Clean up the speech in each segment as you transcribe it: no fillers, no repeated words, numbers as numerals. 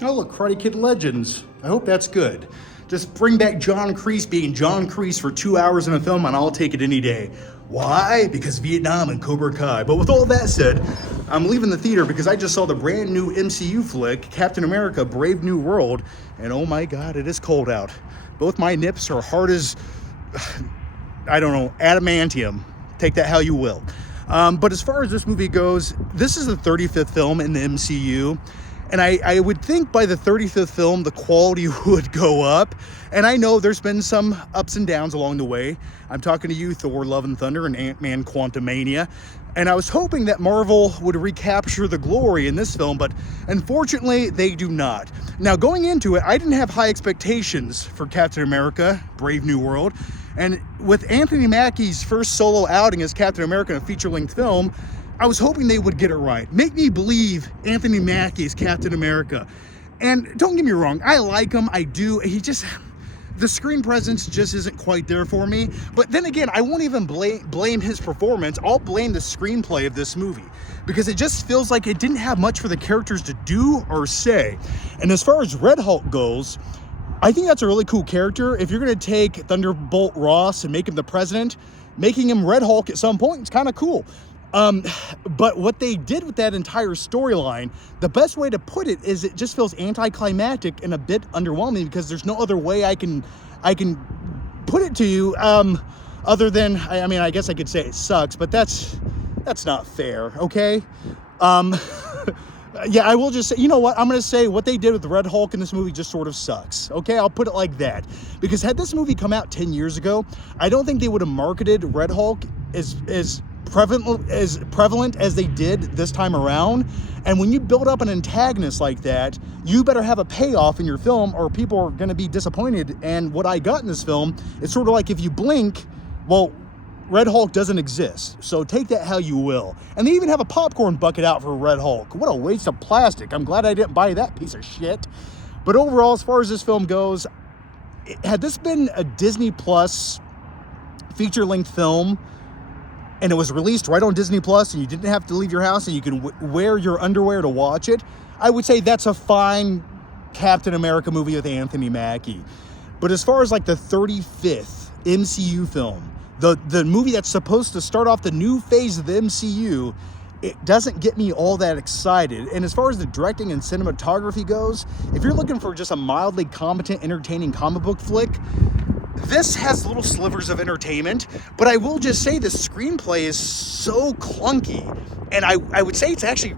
Oh, look, Karate Kid Legends. I hope that's good. Just bring back John Kreese being John Kreese for 2 hours in a film, and I'll take it any day. Why? Because Vietnam and Cobra Kai. But with all that said, I'm leaving the theater because I just saw the brand new MCU flick, Captain America Brave New World, and oh my god, it is cold out. Both my nips are hard as, I don't know, adamantium. Take that how you will. But as far as this movie goes, this is the 35th film in the MCU. And I would think by the 35th film, the quality would go up. And I know there's been some ups and downs along the way. I'm talking to you, Thor, Love and Thunder, and Ant-Man Quantumania. And I was hoping that Marvel would recapture the glory in this film, but unfortunately, they do not. Now, going into it, I didn't have high expectations for Captain America, Brave New World. And with Anthony Mackie's first solo outing as Captain America in a feature-length film, I was hoping they would get it right. Make me believe Anthony Mackie is Captain America. And don't get me wrong, I like him, I do. The screen presence just isn't quite there for me. But then again, I won't even blame his performance. I'll blame the screenplay of this movie, because it just feels like it didn't have much for the characters to do or say. And as far as Red Hulk goes, I think that's a really cool character. If you're gonna take Thunderbolt Ross and make him the president, making him Red Hulk at some point, it's kind of cool. But what they did with that entire storyline, the best way to put it is it just feels anticlimactic and a bit underwhelming, because there's no other way I can put it to you, other than, I guess I could say it sucks, but that's not fair, okay? Yeah, I will just say, you know what? I'm going to say what they did with the Red Hulk in this movie just sort of sucks. Okay, I'll put it like that. Because had this movie come out 10 years ago, I don't think they would have marketed Red Hulk as prevalent as they did this time around. And when you build up an antagonist like that, you better have a payoff in your film, or people are going to be disappointed. And what I got in this film, it's sort of like if you blink, well, Red Hulk doesn't exist. So take that how you will. And they even have a popcorn bucket out for Red Hulk. What a waste of plastic. I'm glad I didn't buy that piece of shit. But overall, as far as this film goes, had this been a Disney Plus feature-length film, and it was released right on Disney Plus, and you didn't have to leave your house, and you can wear your underwear to watch it, I would say that's a fine Captain America movie with Anthony Mackie. But as far as like the 35th MCU film, the movie that's supposed to start off the new phase of the MCU, it doesn't get me all that excited. And as far as the directing and cinematography goes, if you're looking for just a mildly competent, entertaining comic book flick, this has little slivers of entertainment, but I will just say the screenplay is so clunky, and I would say it's actually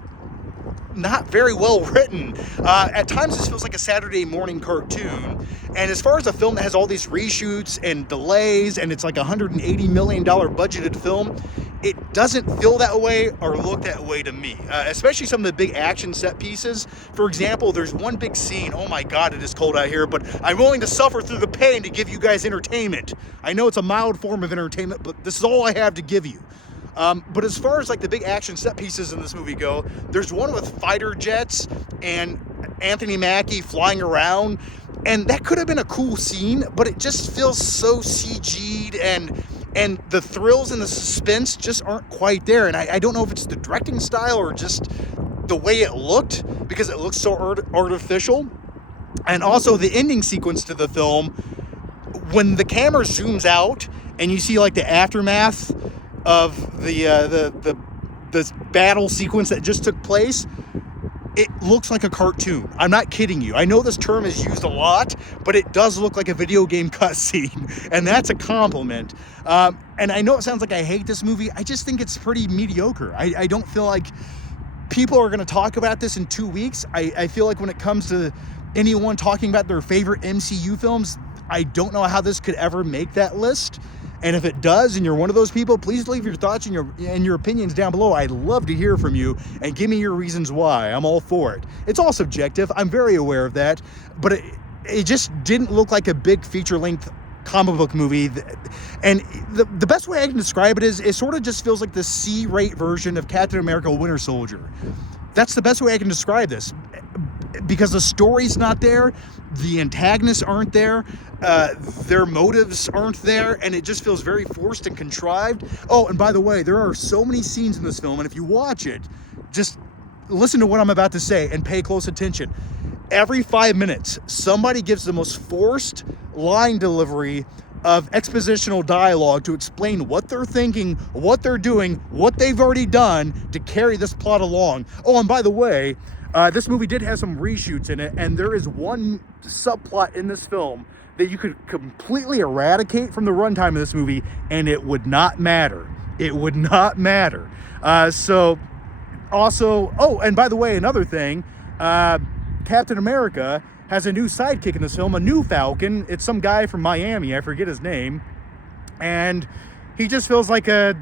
not very well written. At times this feels like a Saturday morning cartoon, and as far as a film that has all these reshoots and delays, and it's like a $180 million budgeted film, it doesn't feel that way or look that way to me, especially some of the big action set pieces. For example, there's one big scene, oh my god, it is cold out here, but I'm willing to suffer through the pain to give you guys entertainment. I know it's a mild form of entertainment, but this is all I have to give you. But as far as like the big action set pieces in this movie go, there's one with fighter jets and Anthony Mackie flying around, and that could have been a cool scene, but it just feels so CG'd, and the thrills and the suspense just aren't quite there. And I don't know if it's the directing style or just the way it looked, because it looks so artificial. And also the ending sequence to the film, when the camera zooms out and you see like the aftermath of the battle sequence that just took place, it looks like a cartoon. I'm not kidding you. I know this term is used a lot, but it does look like a video game cutscene, and that's a compliment. And I know it sounds like I hate this movie. I just think it's pretty mediocre. I don't feel like people are going to talk about this in 2 weeks. I feel like when it comes to anyone talking about their favorite MCU films, I don't know how this could ever make that list. And if it does, and you're one of those people, please leave your thoughts and your opinions down below. I'd love to hear from you, and give me your reasons why. I'm all for it. It's all subjective. I'm very aware of that. But it just didn't look like a big feature-length comic book movie. And the best way I can describe it is, it sort of just feels like the C-rate version of Captain America Winter Soldier. That's the best way I can describe this. Because the story's not there, the antagonists aren't there, their motives aren't there, and it just feels very forced and contrived. Oh, and by the way, there are so many scenes in this film, and if you watch it, just listen to what I'm about to say and pay close attention. every 5 minutes, somebody gives the most forced line delivery of expositional dialogue to explain what they're thinking, what they're doing, what they've already done to carry this plot along. Oh, and by the way, this movie did have some reshoots in it, and there is one subplot in this film that you could completely eradicate from the runtime of this movie, and it would not matter. It would not matter. So, also, oh, and by the way, another thing, Captain America has a new sidekick in this film, a new Falcon. It's some guy from Miami, I forget his name, and he just feels like a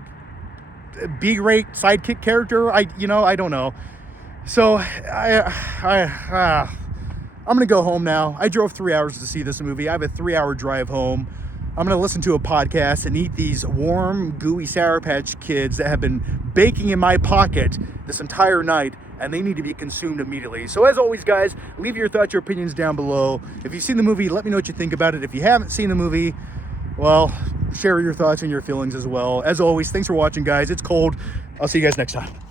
B-rate sidekick character. I don't know. So I'm gonna go home now. I drove 3 hours to see this movie. I have a 3-hour drive home. I'm gonna listen to a podcast and eat these warm, gooey Sour Patch Kids that have been baking in my pocket this entire night, and they need to be consumed immediately. So as always, guys, leave your thoughts, your opinions down below. If you've seen the movie, let me know what you think about it. If you haven't seen the movie, well, share your thoughts and your feelings as well. As always, thanks for watching, guys. It's cold. I'll see you guys next time.